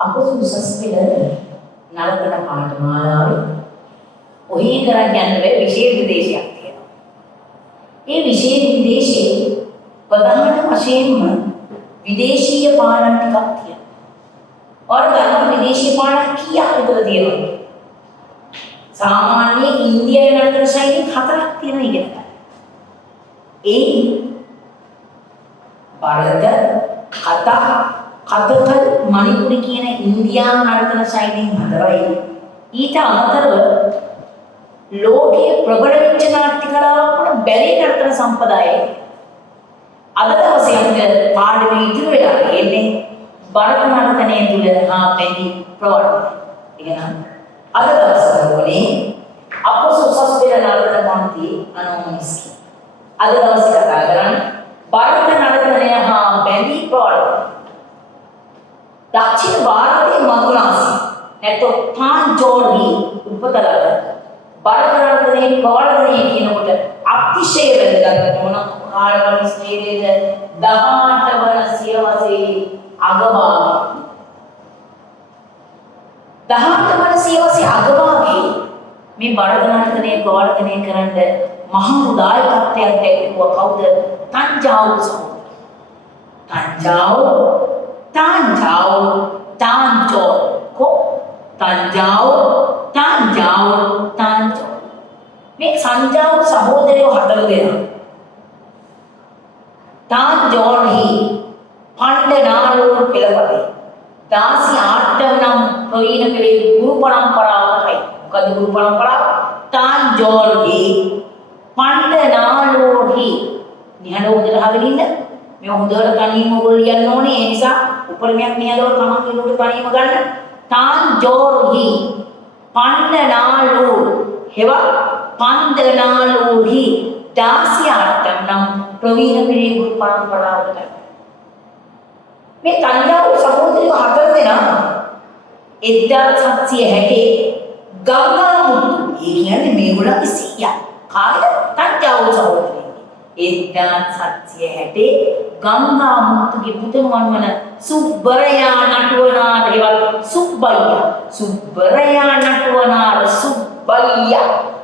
අපොසු උසස් පෙළ නරතන පාඨමාලාවේ ඔහි කරන් යන්න බෑ විශේෂ විදේශයක් තියෙනවා. ඒ විශේෂ විදේශයේ ප්‍රධාන වශයෙන්ම විදේශීය පාඩම් ටිකක් තියෙනවා. ඔයාලා ගන්න විදේශීය පාඩම් කීයක් විතර තියෙනවද? සාමාන්‍ය ඉන්දියාවේ නරතන ශෛලී 4ක් තියෙනවා ඉගෙන ගන්න. ඒ භාරත කතා කතකල් මණිපුරි කියන ඉන්දියානු නර්තන ශෛලීන් 4යි. ඊට අමතරව ලෝකයේ ප්‍රබල වෙච්ච නාට්‍ය කලාවක් වන බැලේ නර්තන සම්ප්‍රදායයි. අද දවසේ අපිට පාඩමේ ඉතිරි වෙලා තියෙන්නේ භරත නර්තනය තුල හා බැඳි ප්‍රවර්තන. එහෙනම් අද දවසේ වුණේ අපොසු උසස් පෙළ නර්තන පන්තියේ අනෝමනිස්කි. අද දවසේ කතා කරන්නේ භරත නර්තනය හා බැඳි ප්‍රවර්තන. දක්ෂිණ ಭಾರತයේ මදුනාසි නැත්නම් තාන්ජෝර්නි උපතලද භරත නර්තනයේ ප්‍රවර්තනය කියනකොට අතිශය වැදගත් මොන කාලවල ස්නේහයේද 18 වන සියවසේ අගභාගයේ 18 වන සියවසේ අගභාගයේ මේ භරත නර්තනයේ ප්‍රවර්තනය කරන්න මහා උදායකත්වයක් දැක්වුවා කවුද? තංජාවුර් සහෝදරයෝ. තංජාවුර් මේ සංජාවුර් සහෝදරයෝ 4 දෙනා තාන්ජෝර්හි පණ්ඩනාලෝර පෙළපතේ 16 නම් ප්‍රවීණ පෙළේ ගුරු පරම්පරාවකයි. මොකද ගුරු පරම්පරාව? තාන්ජෝර්හි පණ්ඩනාලෝරහි නිහඬව හොඳට අහගෙන ඉන්න. මේ හොඳට තනියම ඔයගොල්ලෝ ලියන්න ඕනේ. ඒ නිසා උපරිමයක් නිහඬව තමන්ගේ ලෝකේ තනියම ගන්න. තාන්ජෝර්හි පණ්ඩනාලෝර හෙවත් පණ්ඩනාලෝරහි 16 නම් ප්‍රවීණ පෙළේ ගුරු පරම්පරාවකයි. මේ තංජාවුර් සහෝදරයෝ 4 දෙනා 1760 ගංගාමුතු ඒ කියන්නේ මේගොල්ලන්ගේ සීයා කාලේ තංජාවුර් සහෝදරයෝ 1760 ගංගාමුතුගේ පුතණුවන් වන සුබ්බරයා නටුවනාර හෙවත්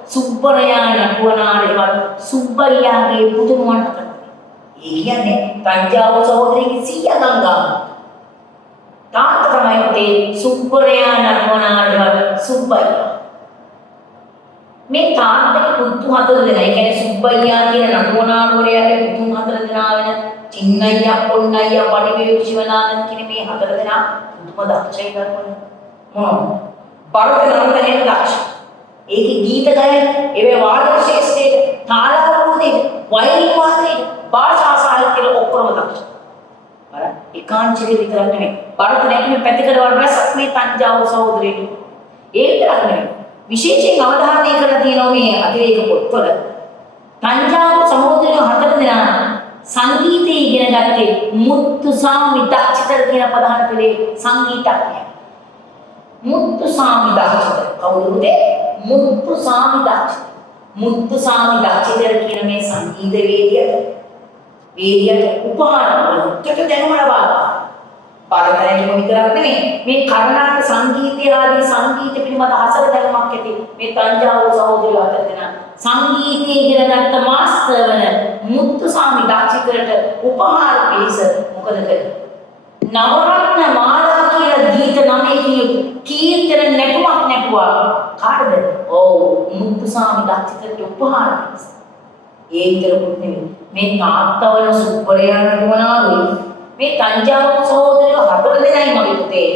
සුබ්බයියා නටුවනාර හෙවත් සුබ්බයියාගේ පුතණුවන් අතර ඒ කියන්නේ තංජාවුර් සහෝදරයන්ගේ සීයා ගංගාමුතු තාත්තා තමයි පුතේ සුබ්බරයා නටුවනාර හෙවත් සුබ්බයියා. මේ තාත්තගේ පුතු 4 දෙනා. ඒ කියන්නේ සුබ්බයියා කියන නටුවනාරවරයාගේ පුතු 4 දෙනා වෙන චින්නයියා, පොන්නයියා, වඩිවේලු ශිවනානන් කියන මේ 4 දෙනා පුදුම දක්ෂයි කරපොන. මොනවා? භරත නර්තනයේ දක්ෂ. ඒකේ ගීත ගායන, ඒවේ වාදන ශාස්ත්‍රයේ, තාලාවෝදේ, වයලින් වාදනයේ, භාෂා සාහිත්‍යයේ ඔක්කොම දක්ෂ. බලන්න ඒකාංශිකේ විතරක් නෙමෙයි. භරත නැගීමේ පැතිකඩ වල රසක් මේ තංජාවුර් සහෝදරයෝ. ඒ විතරක් නෙමෙයි. විශේෂයෙන් අවධානය කරලා තියෙනවා මේ අතිරේක පොත්වල තංජාවුර් සහෝදරයෝ 4 දෙනා සංගීතය ඉගෙන ගත්තේ මුත්තුසාමි දක්ෂිතර කියන ප්‍රධාන පෙළේ සංගීතඥයා. මුත්තුසාමි දක්ෂිතර කවුරුද? මුත්තුසාමි දක්ෂිතර කියන මේ සංගීත වේදියට උපහාර වලට දැනුම ලබා පාරතරණයම විතරක් නෙමෙයි මේ කර්ණාටක සංගීතය ආදී සංගීත පිළිබඳ හසල දැනුමක් ඇති මේ තංජාවුර් සහෝදරයෝ 4 දෙනා සංගීතය ඉගෙන ගත්ත මාස්ටර් වන මුත්තුසාමි දක්ෂිතරට උපහාර පිළිස මොකද කළේ? නවරත්න මාලා කියලා ගීත 9කින් කීර්තන නැටුමක් නැටුවා. කාටද? ඔව් මුත්තුසාමි දක්ෂිතරට උපහාර පිළිස. ඒ විතරකුත් නෙමෙයි මේ තාත්තවල සුබ්බරයා නටුවනාරුයි මේ තංජාවුර් සහෝදරයෝ 4 දෙනයි මගේ පුතේ.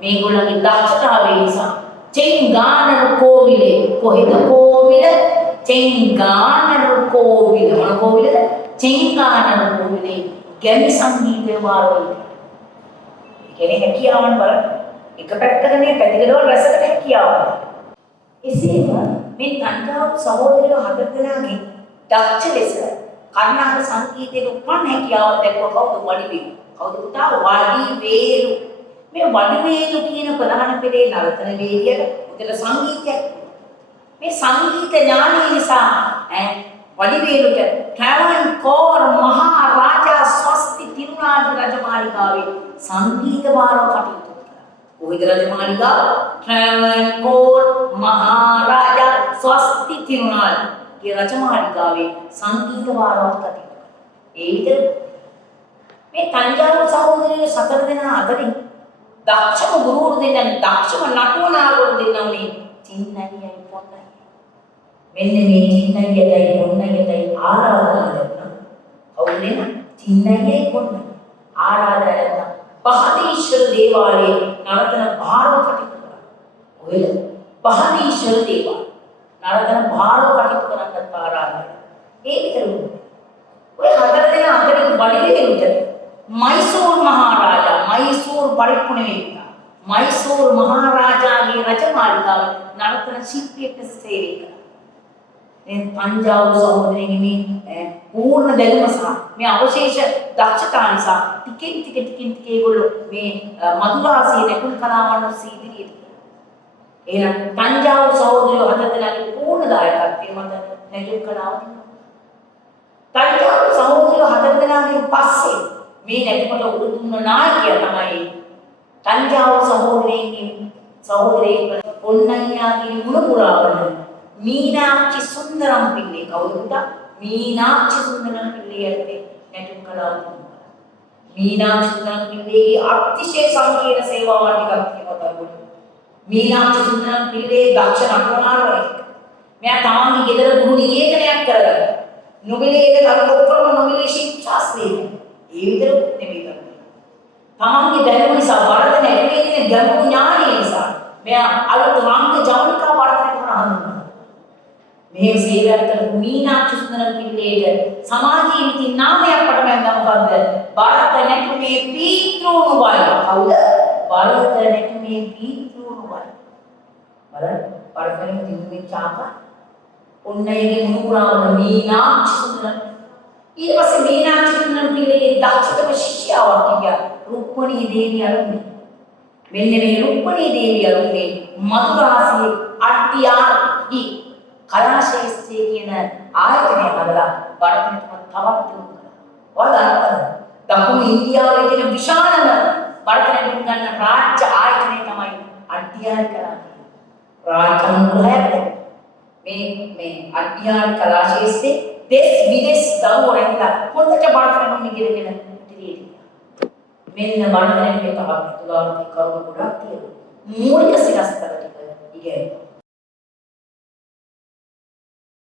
මේගොල්ලන්ගේ දක්ෂතාවය නිසා චෙන්ගානර කෝවිලේ කොහෙද කෝවිල? චෙන්ගානර කෝවිල. මොන කෝවිලද? චෙන්ගානර කෝවිලේ ගැමි සංගීතය වාරවල. ඒ කියන්නේ හැකියාවන් බලන්න. එක පැත්තකනේ පැතිකඩවල රසකට හැකියාවන්. එසේම මේ තංජාවුර් සහෝදරයෝ 4 දෙනාගේ දක්ෂ ලෙස කර්ණාටක සංගීතයේ උපන් හැකියාවක් දැක්වුව කවුද? වඩිවේලු. කවුද පුතා? වඩිවේලු. මේ වඩිවේලු කියන ප්‍රධාන පෙළේ නර්තන වේදියට උදේට සංගීතයක්. මේ සංගීත ඥානය නිසා වඩිවේලුට ට්‍රැවන්කෝර් මහරජා ස්වස්ති තිරුනාල් රජමාලිගාවේ සංගීත භාරව කටයුතු කළා. කොහෙද රජමාලිගාව? ට්‍රැවන්කෝර් මහරජා ස්වස්ති තිරුනාල් ගේ රජමාලිගාවේ සංගීත භාරව කටයුතු කළා. ඒ විතර මේ තංජාවුරු සහෝදරයෝ 4 දෙනා අතරින් දක්ෂම ගුරුවරු දෙන්නා දක්ෂම නටුවනාගුරු දෙන්නා උනේ චින්නයියයි පොන්නයි. මෙන්න මේ චින්නයියටයි පොන්නයියටයි ආරාධනා කරනවා. කවුද නේද? චින්නයියයි පොන්නයි. ආරාධනා කරනවා. පහදීශ්වර දේවාලයේ නර්තන භාරව කටයුතු කරා. ඔය පහදීශ්වර දේවාලය නර්තන භාරව කටයුතු කරන්නත් ආරාධනා. ඒ විතරයි. ඔය 4 දෙනා අතරින් වඩිවේලුට මයිසූර් මහරජා මයිසූර් පරිප්පුණ වේදිකා මයිසූර් මහරජාගේ රජමාලිගාව නර්තන ශිල්පියෙක් ලෙස සේවය කළා. මේ තංජාවුරු සහෝදරයන්ගේ මේ පූර්ණ දැනුම සහ මේ අවශේෂ දක්ෂතා නිසා ටිකෙන් ටික ඒගොල්ලෝ මේ මధుරාසී නැටුම් කලාවන් ඔස්සේ ඉදිරියට ගියා. එහෙනම් තංජාවුරු සහෝදරයෝ 4 දෙනාගේ පූර්ණ දායකත්වය මත නැටුම් කලාව තංජාවුරු සහෝදරයෝ 4 දෙනාගෙන් පස්සේ මේ නැතිමට උරු දුන්න නායකයා තමයි තංජාවුරු සහෝදරයෙක් පොන්නයියාගේ මුණ පුරාවන මීනාක්ෂි සුන්දරම් පිල්ලේ. කවුද පුතා? මීනාක්ෂි සුන්දරම් පිල්ලේ යටතේ නැටුම් කලාව තුනක්. මීනාක්ෂි සුන්දරම් පිල්ලේගේ අතිශය සංකීර්ණ සේවාවන් ටිකක් තියෙනවා තමයි. මීනාක්ෂි සුන්දරම් පිල්ලේ දක්ෂ නටුවනාරවරයෙක්. මෙයා තමන්ගේ ගෙදර ගුරු නිකේතනයක් කරගත්තා. නොබෙලේක කරු ඔක්කොම නොබෙලේ ශික්ෂාස්ත්‍රයේ ඒ විතරක් නෙමෙයි කරන්නේ. තමන්ගේ දැනුම නිසා වරද නැතිවේ කියන ගැඹුරු ඥානය නිසා මෙයා අලුත් රංග ජවනිකා වර්ධනය කරන හඳුන්වනවා. මේ සේවයක් කරපු මීනාක්ෂි සුන්දරම් පිල්ලේට සමාජීය විති නාමයක් පටවන්න මොකද්ද? භාරත නැටුමේ පීතෘණුවයි. කවුද? භාරත නැටුමේ පීතෘණුවයි. බලන්න පරපරින් දිනුනේ චාප ඔන්නයේ මුණුරාවන මීනාක්ෂි සුන්දරම් ඊට පස්සේ මීනාක්ෂි සුන්දරම් පිල්ලේගේ දක්ෂතම ශිෂ්‍යාවක් කියා රුක්මනී දේවිය අරුණේ. මෙන්න මේ රුක්මනී දේවිය අරුණේ මధుරාසී අට්ටියාහි කලා ශාස්ත්‍රයේ කියන ආයතනය හදලා භාරතනටම තවත් දියුණු කළා. ඔයාලා දන්නවද? දකුණු ඉන්දියාවේ තියෙන විශාලම භාරතනටම ගන්න රාජ්‍ය ආයතනය තමයි අට්ටියාහි කලා. රාජ්‍ය මේ අට්ටියාහි කලා ශාස්ත්‍රයේ देश विदेश दौड़ रहा හොඳට බාරතනම ඉගෙනගෙන ඉතිරියට මෙන්න බාරතනයේ තවත් තුලාවති කරුණු ගොඩක් තියෙනවා. මූලික සිරස්තර ටික ඉගෙනුවා.